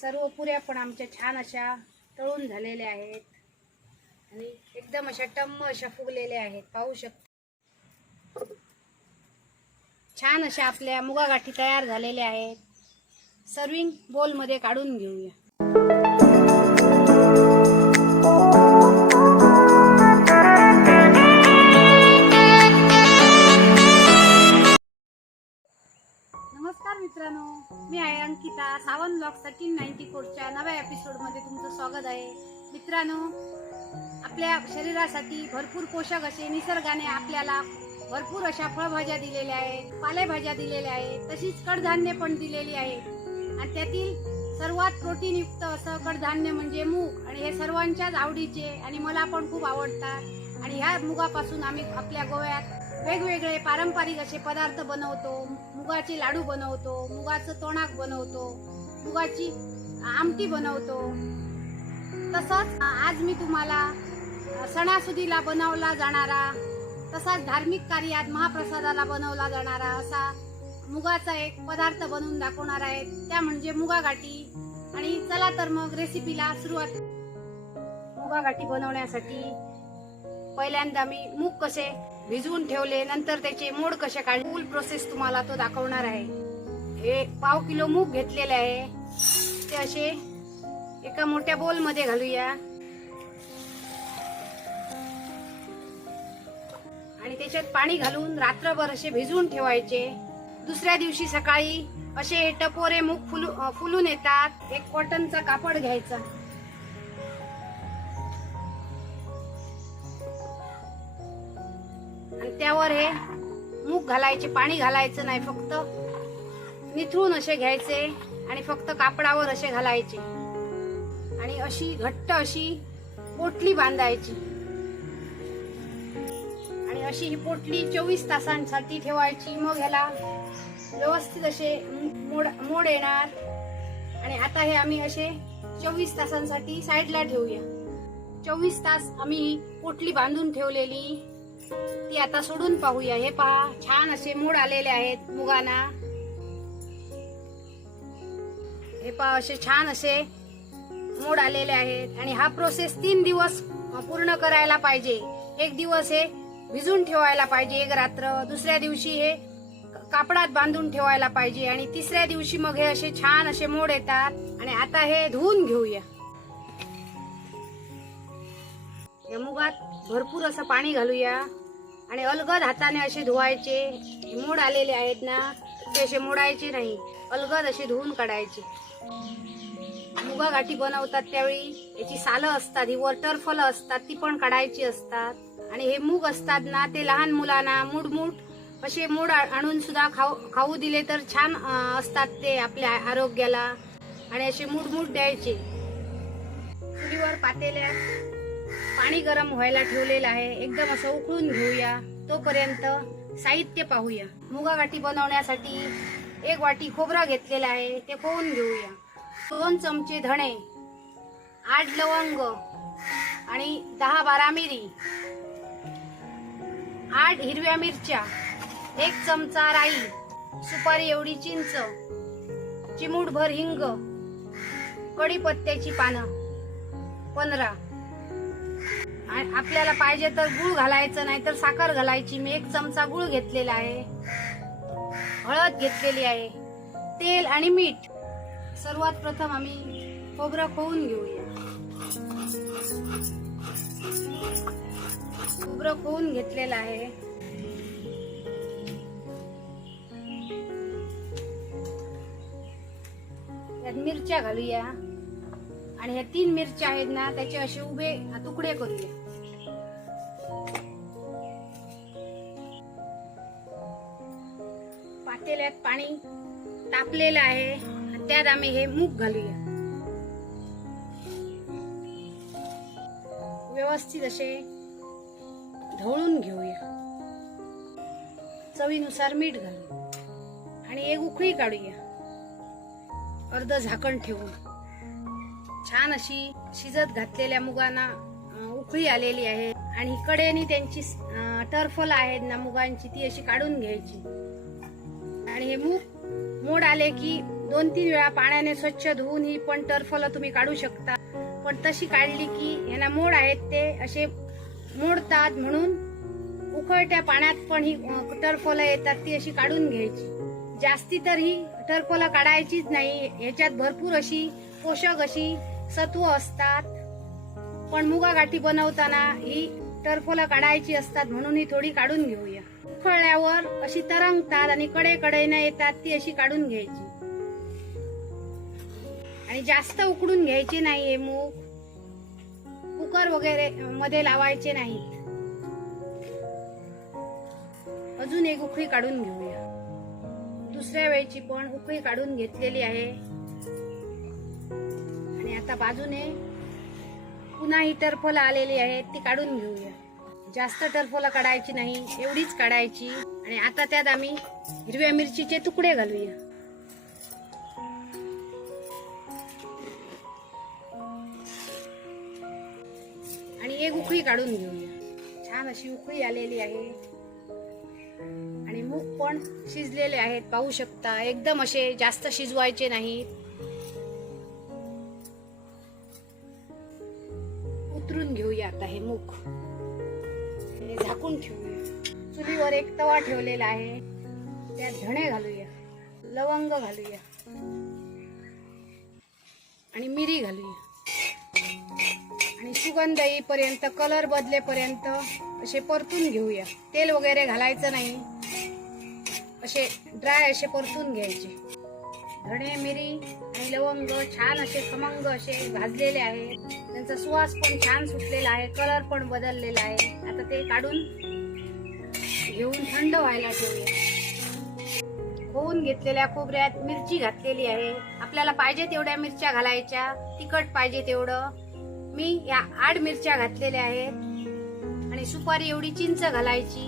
सर्व पुऱ्या पण आमच्या छान अशा तळून झालेल्या आहेत. आणि एकदम अशा टम्म अशा फुगलेल्या आहेत. पाहू शकता. छान अशा आपल्या मुगागाठी तयार झालेल्या आहेत. सर्विंग बोलमध्ये काढून घेऊया. Ankita Sawan blog thirteen ninety फोरच्या नव्या एपिसोडमध्ये तुमचं स्वागत आहे. मित्रांनो आपल्या शरीरासाठी भरपूर पोषक असे निसर्गाने आपल्याला भरपूर अशा फळभाज्या दिलेल्या आहेत पालेभाज्या दिलेल्या आहेत तशीच कडधान्य पण दिलेली आहेत. आणि त्यातील सर्वात प्रोटीनयुक्त असं कडधान्य म्हणजे मूग. आणि हे सर्वांच्याच आवडीचे आणि मला पण खूप आवडतात. आणि ह्या मुगापासून आम्ही आपल्या गोव्यात वेगवेगळे पारंपरिक असे पदार्थ बनवतो मुगाचे लाडू बनवतो मुगाचं तोणाक बनवतो मुगाची आमटी बनवतो. तसंच आज मी तुम्हाला सणासुदीला बनवला जाणारा तसाच धार्मिक कार्यात महाप्रसादाला बनवला जाणारा असा मुगाचा एक पदार्थ बनवून दाखवणार आहे त्या म्हणजे मुगा गाठी आणि चला तर मग रेसिपीला सुरुवात मुगा गाठी बनवण्यासाठी पहिल्यांदा मी मूग कसे भिजवून ठेवले नंतर त्याचे मोड कसे काढले? फुल प्रोसेस तुम्हाला तो दाखवणार आहे. हे पाव किलो मूग घेतलेले आहे. ते असे एका मोठ्या बोलमध्ये घालूया. आणि त्याच्यात पाणी घालून रात्रभर असे भिजवून ठेवायचे. दुसऱ्या दिवशी सकाळी असे टपोरे मूग फुलू फुलून येतात. एक कॉटनचा कापड घ्यायचा. आणि त्यावर हे मूग घालायचे पाणी घालायचं नाही फक्त निथळून असे घ्यायचे आणि फक्त कापडावर असे घालायचे. आणि अशी घट्ट अशी पोटली बांधायची. आणि अशी ही पोटली चोवीस तासांसाठी ठेवायची. मग ह्याला व्यवस्थित असे मोड मोड येणार. आणि आता हे आम्ही असे चोवीस तासांसाठी साईडला ठेवूया. चोवीस तास आम्ही ही पोटली बांधून ठेवलेली. ती आता सोडून पाहूया. हे पहा छान असे मूड आलेले आहेत मुगाना. हे पहा असे छान असे मूड आलेले आहेत. आणि हा प्रोसेस तीन दिवस पूर्ण करायला पाहिजे. एक दिवस हे भिजून ठेवायला पाहिजे एक रात्र. दुसऱ्या दिवशी हे कापडात बांधून ठेवायला पाहिजे. आणि तिसऱ्या दिवशी मग हे असे छान असे मोड येतात. आणि आता हे धुवून घेऊया. या मुगात भरपूर असं पाणी घालूया. आणि अलगद हाताने असे धुवायचे. हे मोड आलेले आहेत ना ते असे मोडायचे नाही. अलगद असे धुवून काढायचे. मुगा गाठी बनवतात त्यावेळी. याची सालं असतात ही वर टरफलं असतात ती पण काढायची असतात. आणि हे मूग असतात ना ते लहान मुलांना मूडमूड असे मूड आणून सुद्धा खाऊ खाऊ दिले तर छान असतात ते आपल्या आरोग्याला. आणि असे मूडमूड द्यायचे. चुलीवर पातेल्यात. पाणी गरम व्हायला ठेवलेलं आहे. एकदम असं उकळून घेऊया. तोपर्यंत साहित्य पाहूया. मुगा गाठी बनवण्यासाठी एक वाटी खोबरा घेतलेला आहे. ते पोहून घेऊया. दोन चमचे धणे आठ लवंग आणि दहा बारा मिरी आठ हिरव्या मिरच्या एक चमचा राई सुपारी एवढी चिंच चिमूटभर हिंग कढीपत्त्याची पानं पंधरा. आपल्याला पाहिजे तर गुळ घालायचं नाही तर साखर घालायची. मी एक चमचा गुळ घेतलेला आहे. हळद घेतलेली आहे. तेल आणि मीठ. सर्वात प्रथम आम्ही खोबरं खोवून घेऊया. खोबरं खोवून घेतलेलं आहे. त्यात मिरच्या घालूया. आणि ह्या तीन मिरच्या आहेत ना त्याचे असे उभे तुकडे करूया. पातेल्यात पाणी तापलेलं आहे त्यात आम्ही हे मूग घालूया. व्यवस्थित असे ढवळून घेऊया. चवीनुसार मीठ घालू आणि एक उकळी काढूया. अर्ध झाकण ठेवून. छान अशी शिजत घातलेल्या मुगांना उकळी आलेली आहे. आणि कडेने त्यांची टर्फल आहेत ना मुगांची ती अशी काढून घ्यायची. आणि हे मूग मोड आले की दोन तीन वेळा पाण्याने स्वच्छ धुवून ही पण टर्फल तुम्ही काढू शकता. पण तशी काढली की ह्यांना मोड आहेत ते असे मोडतात म्हणून उकळत्या पाण्यात पण ही अं, येतात ती अशी काढून घ्यायची. जास्ती तर ही टरफलं काढायचीच नाही. ह्याच्यात भरपूर अशी पोषक अशी सत्व असतात. पण मुगा गाठी बनवताना ही टरफलं काढायची असतात म्हणून ही थोडी काढून घेऊया. उकळल्यावर अशी तरंगतात आणि कडे कडेने येतात ती अशी काढून घ्यायची. आणि जास्त उकडून घ्यायचे नाहीये मूग. कुकर वगैरे मध्ये लावायचे नाहीत. अजून एक उकळी काढून घेऊया. दुसऱ्या वेळची पण उकळी काढून घेतलेली आहे. आणि आता बाजूने पुन्हा ही टरफलं आलेली आहेत ती काढून घेऊया. जास्त टरफलं काढायची नाही एवढीच काढायची. आणि आता त्यात आम्ही हिरव्या मिरचीचे तुकडे घालूया. आणि एक उकळी काढून घेऊया. छान अशी उकळी आलेली आहे. आणि मूग पण शिजलेले आहेत पाहू शकता. एकदम असे जास्त शिजवायचे नाहीत. उतरून घेऊया आता हे मूग. झाकून ठेवूया. चुलीवर एक तवा ठेवलेला आहे. त्यात धणे घालूया. लवंग घालूया. आणि मिरी घालूया. आणि सुगंध येईपर्यंत कलर बदलेपर्यंत असे परतून घेऊया. तेल वगैरे घालायचं नाही. असे ड्राय असे परतून घ्यायचे. धणे मिरी आणि लवंग छान असे खमंग असे भाजलेले आहेत त्यांचा सुवास पण छान सुटलेला आहे कलर पण बदललेला आहे. आता ते काढून घेऊन थंड व्हायला ठेवूया. होऊन घेतलेल्या खोबऱ्यात मिरची घातलेली आहे. आपल्याला पाहिजे तेवढ्या मिरच्या घालायच्या. तिखट पाहिजे तेवढं. मी या आठ मिरच्या घातलेल्या आहेत. आणि सुपारी एवढी चिंच घालायची.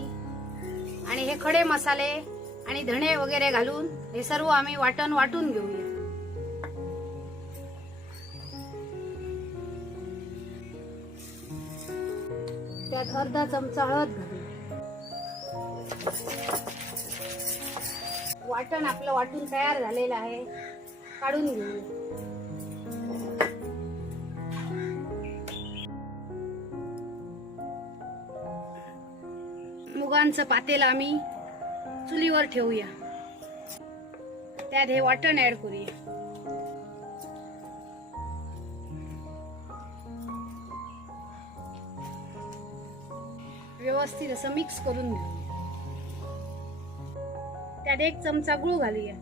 आणि हे खडे मसाले आणि धणे वगैरे घालून हे सर्व आम्ही वाटण वाटून घेऊया. त्यात अर्धा चमचा हळद वाटण आपलं वाटून तयार झालेलं आहे. काढून घेऊया. मुगांचं पातेल आम्ही चुलीवर ठेवूया. त्यात हे वाटण ऍड करूया. व्यवस्थित असं मिक्स करून घेऊया. त्यात एक चमचा गुळ घालूया.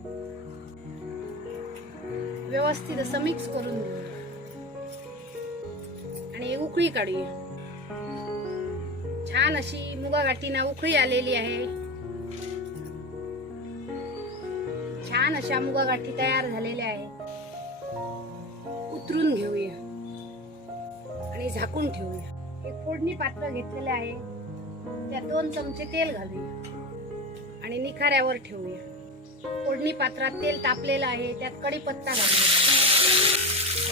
व्यवस्थित असं मिक्स करून घेऊया. आणि उकळी काढूया. छान अशी मुगा गाठीना उकळी आलेली आहे. छान अशा मुगा गाठी तयार झालेल्या आहेत उतरून घेऊया. आणि झाकून ठेवूया. एक फोडणी पात्र घेतलेले आहे. त्यात दोन चमचे तेल घालूया. आणि निखाऱ्यावर ठेवूया. फोडणी पात्रात तेल तापलेलं आहे. त्यात कढीपत्ता घालूया.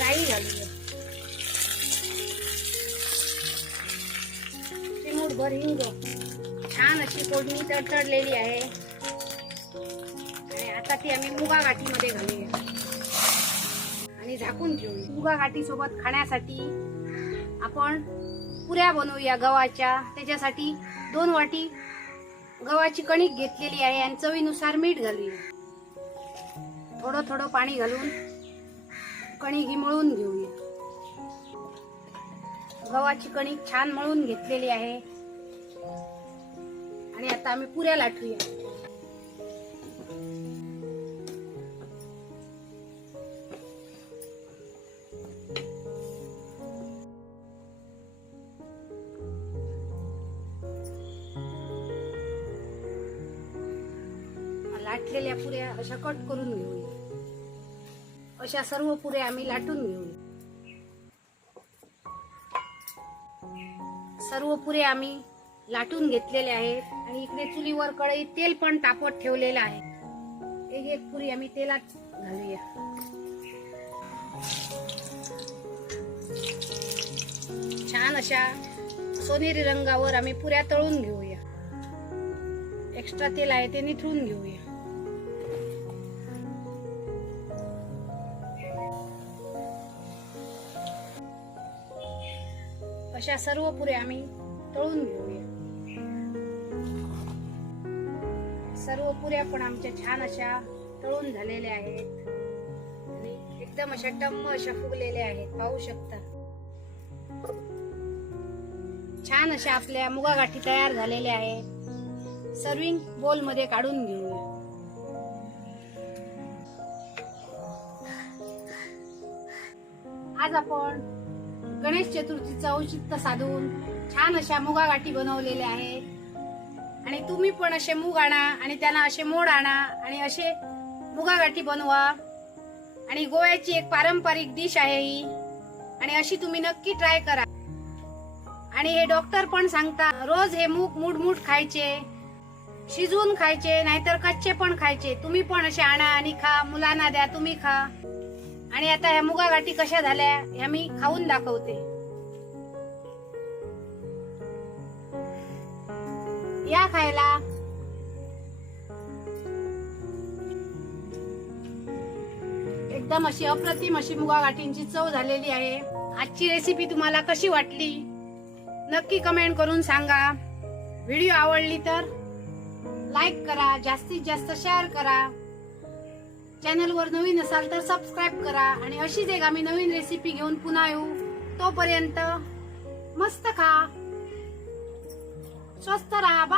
राई घालूया. चिमूटभर हिंग. छान अशी फोडणी तडतडलेली आहे. आणि आम्ही मुगा गाठीमध्ये घालूया आणि झाकून ठेवूया मुगा गाठीसोबत खाण्यासाठी आपण पुऱ्या बनवूया गव्हाच्या. त्याच्यासाठी दोन वाटी गव्हाची कणिक घेतलेली आहे आणि चवीनुसार मीठ घालूया. थोडं थोडं पाणी घालून कणिक ही मळून घेऊया. गव्हाची कणिक छान मळून घेतलेली आहे. आणि आता आम्ही पुऱ्या लाटूया. अशा कट करून घेऊया अशा सर्व पुऱ्या आम्ही लाटून घेऊया सर्व पुरे आम्ही लाटून घेतलेले आहेत आणि इकडे चुलीवर कढई तेल पण तापत ठेवलेलं आहे. एक एक पुरी आम्ही तेलात घालूया. छान अशा सोनेरी रंगावर आम्ही पुऱ्या तळून घेऊया. एक्स्ट्रा तेल आहे ते निथळून घेऊया. अशा सर्व पुऱ्या आम्ही तळून घेऊया. सर्व पुऱ्या पण आमच्या छान अशा तळून झालेल्या आहेत. आणि एकदम अशा टम्म अशा फुगलेल्या आहेत पाहू शकता. छान अशा आपल्या मुगा गाठी तयार झालेल्या आहेत. सर्विंग बोलमध्ये काढून घेऊया. आज आपण गणेश चतुर्थीचं औचित्य साधून छान अशा मुगा गाठी बनवलेल्या आहेत. आणि तुम्ही पण असे मूग आणा आणि त्यांना असे मोड आणा आणि असे मुगा गाठी बनवा. आणि गोव्याची एक पारंपरिक डिश आहे ही. आणि अशी तुम्ही नक्की ट्राय करा. आणि हे डॉक्टर पण सांगता रोज हे मूग मुडमुड खायचे शिजवून खायचे नाहीतर कच्चे पण खायचे. तुम्ही पण असे आणा आणि खा मुलांना द्या तुम्ही खा. आणि आता ह्या मुगा गाठी कशा झाल्या ह्या मी खाऊन दाखवते. या खायला. एकदम अशी अप्रतिम अशी मुगा गाठींची चव झालेली आहे. आजची रेसिपी तुम्हाला कशी वाटली नक्की कमेंट करून सांगा. व्हिडिओ आवडली तर लाईक करा जास्तीत जास्त शेअर करा. चॅनलवर नवीन असाल तर सबस्क्राईब करा आणि अशीच एक आम्ही नवीन रेसिपी घेऊन पुन्हा येऊ. तोपर्यंत मस्त खा. स्वस्त राहा. बा